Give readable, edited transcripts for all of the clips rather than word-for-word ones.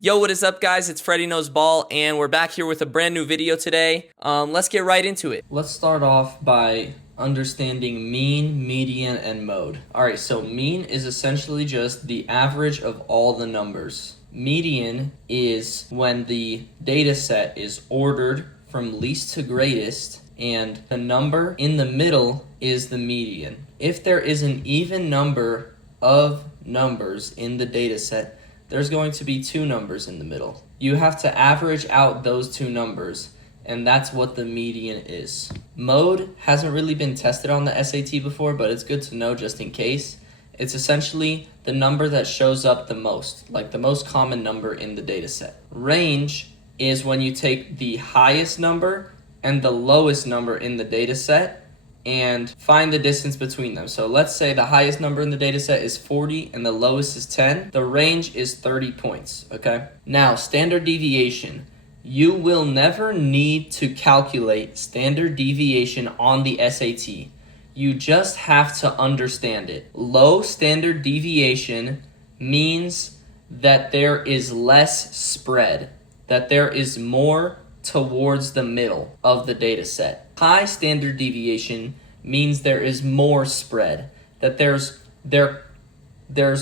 Yo, what is up, guys? It's Freddy Knows Ball, and we're back here with a brand new video today. Let's get right into it. Let's start off by understanding mean, median, and mode. Alright, so mean is essentially just the average of all the numbers. Median is when the data set is ordered from least to greatest, and the number in the middle is the median. If there is an even number of numbers in the data set, there's going to be two numbers in the middle. You have to average out those two numbers, and that's what the median is. Mode hasn't really been tested on the SAT before, but it's good to know just in case. It's essentially the number that shows up the most, like the most common number in the data set. Range is when you take the highest number and the lowest number in the data set and find the distance between them. So let's say the highest number in the data set is 40 and the lowest is 10. The range is 30 points, okay? Now, standard deviation. You will never need to calculate standard deviation on the SAT. You just have to understand it. Low standard deviation means that there is less spread, that there is more towards the middle of the data set. High standard deviation means there is more spread, that there's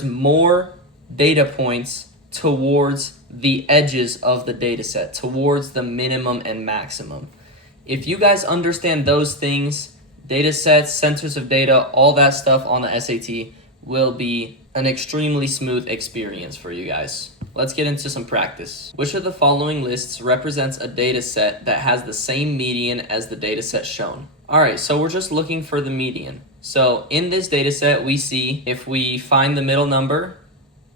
more data points towards the edges of the data set, towards the minimum and maximum. If you guys understand those things, data sets, centers of data, all that stuff on the SAT will be an extremely smooth experience for you guys. Let's get into some practice. Which of the following lists represents a data set that has the same median as the data set shown? Alright, so we're just looking for the median. So in this data set, we see if we find the middle number,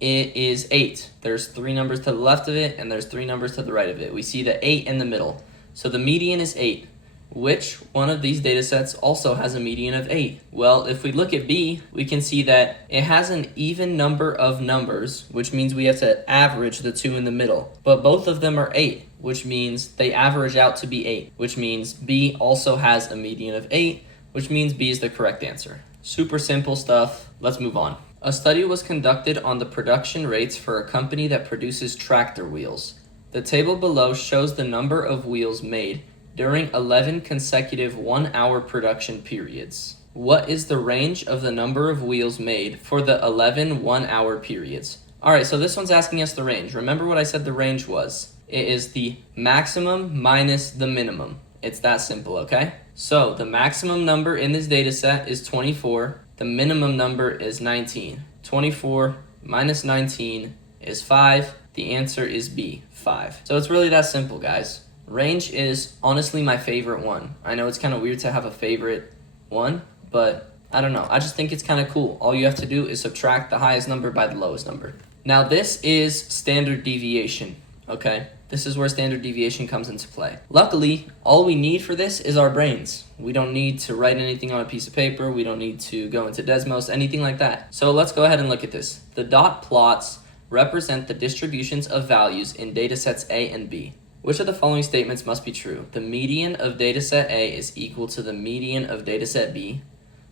it is 8. There's 3 numbers to the left of it, and there's 3 numbers to the right of it. We see the 8 in the middle. So the median is 8. Which one of these data sets also has a median of 8? Well, if we look at B, we can see that it has an even number of numbers, which means we have to average the two in the middle. But both of them are 8, which means they average out to be 8, which means B also has a median of 8, which means B is the correct answer. Super simple stuff. Let's move on. A study was conducted on the production rates for a company that produces tractor wheels. The table below shows the number of wheels made during 11 consecutive 1-hour production periods. What is the range of the number of wheels made for the 11 1-hour periods? Alright, so this one's asking us the range. Remember what I said the range was. It is the maximum minus the minimum. It's that simple, okay? So the maximum number in this data set is 24. The minimum number is 19. 24 minus 19 is 5. The answer is B, 5. So it's really that simple, guys. Range is honestly my favorite one. I know it's kind of weird to have a favorite one, but I don't know. I just think it's kind of cool. All you have to do is subtract the highest number by the lowest number. Now this is standard deviation, okay? This is where standard deviation comes into play. Luckily, all we need for this is our brains. We don't need to write anything on a piece of paper. We don't need to go into Desmos, anything like that. So let's go ahead and look at this. The dot plots represent the distributions of values in datasets A and B. Which of the following statements must be true? The median of dataset A is equal to the median of dataset B.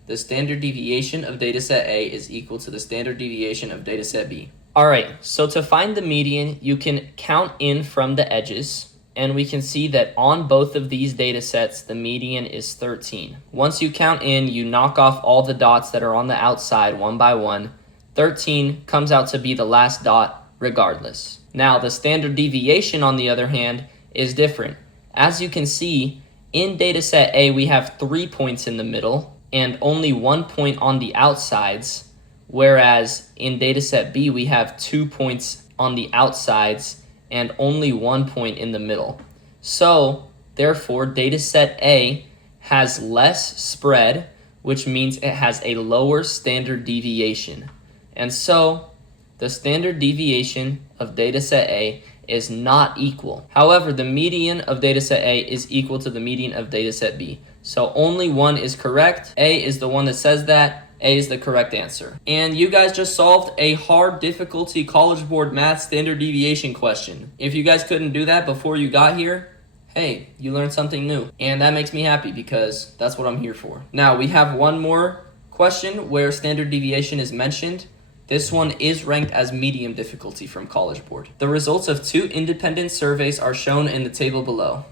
The standard deviation of dataset A is equal to the standard deviation of dataset B. Alright, so to find the median, you can count in from the edges, and we can see that on both of these datasets, the median is 13. Once you count in, you knock off all the dots that are on the outside one by one. 13 comes out to be the last dot regardless. Now, the standard deviation, on the other hand, is different. As you can see, in dataset A, we have 3 points in the middle and only 1 point on the outsides, whereas in dataset B, we have 2 points on the outsides and only 1 point in the middle. So, therefore, dataset A has less spread, which means it has a lower standard deviation. And so, the standard deviation of dataset A is not equal. However, the median of dataset A is equal to the median of dataset B. So only one is correct. A is the one that says that. A is the correct answer. And you guys just solved a hard difficulty College Board math standard deviation question. If you guys couldn't do that before you got here, hey, you learned something new. And that makes me happy because that's what I'm here for. Now we have one more question where standard deviation is mentioned. This one is ranked as medium difficulty from College Board. The results of 2 independent surveys are shown in the table below.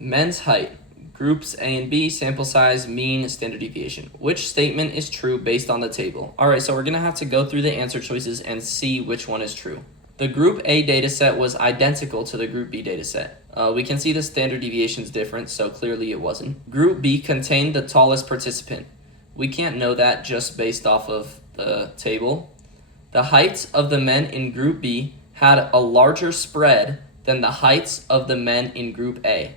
Men's height, groups A and B, sample size, mean, standard deviation. Which statement is true based on the table? Alright, so we're going to have to go through the answer choices and see which one is true. The Group A dataset was identical to the Group B dataset. We can see the standard deviation is different, so clearly it wasn't. Group B contained the tallest participant. We can't know that just based off of the table. The heights of the men in Group B had a larger spread than the heights of the men in Group A.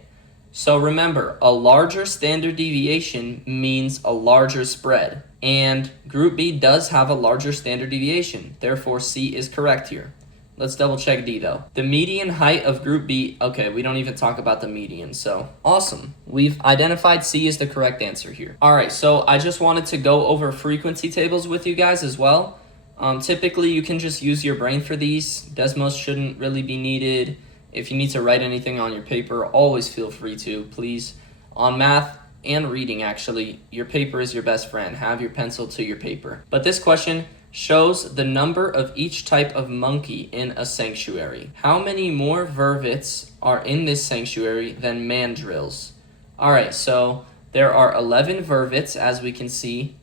So remember, a larger standard deviation means a larger spread. And Group B does have a larger standard deviation. Therefore, C is correct here. Let's double check D though. The median height of Group B, okay, we don't even talk about the median, so awesome. We've identified C as the correct answer here. Alright, so I just wanted to go over frequency tables with you guys as well. Typically, you can just use your brain for these. Desmos shouldn't really be needed. If you need to write anything on your paper, always feel free to, please. On math and reading, actually, your paper is your best friend. Have your pencil to your paper. But this question shows the number of each type of monkey in a sanctuary. How many more vervets are in this sanctuary than mandrills? Alright, so there are 11 vervets, as we can see,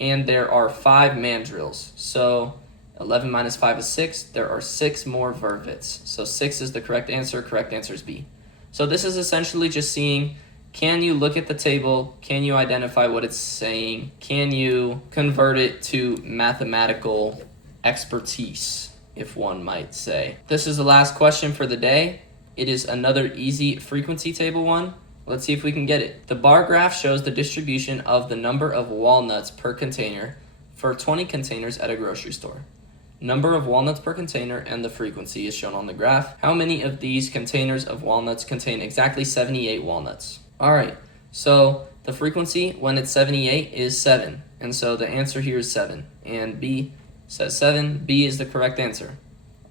and there are 5 mandrills. So 11 minus 5 is 6. There are 6 more vervets. So 6 is the correct answer. Correct answer is B. So this is essentially just seeing, can you look at the table? Can you identify what it's saying? Can you convert it to mathematical expertise, if one might say? This is the last question for the day. It is another easy frequency table one. Let's see if we can get it. The bar graph shows the distribution of the number of walnuts per container for 20 containers at a grocery store. Number of walnuts per container and the frequency is shown on the graph. How many of these containers of walnuts contain exactly 78 walnuts? Alright, so the frequency when it's 78 is 7. And so the answer here is 7. And B says 7. B is the correct answer.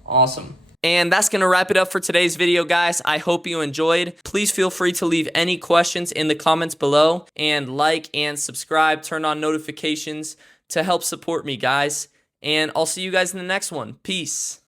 Awesome. And that's going to wrap it up for today's video, guys. I hope you enjoyed. Please feel free to leave any questions in the comments below. And like and subscribe, turn on notifications to help support me, guys. And I'll see you guys in the next one. Peace.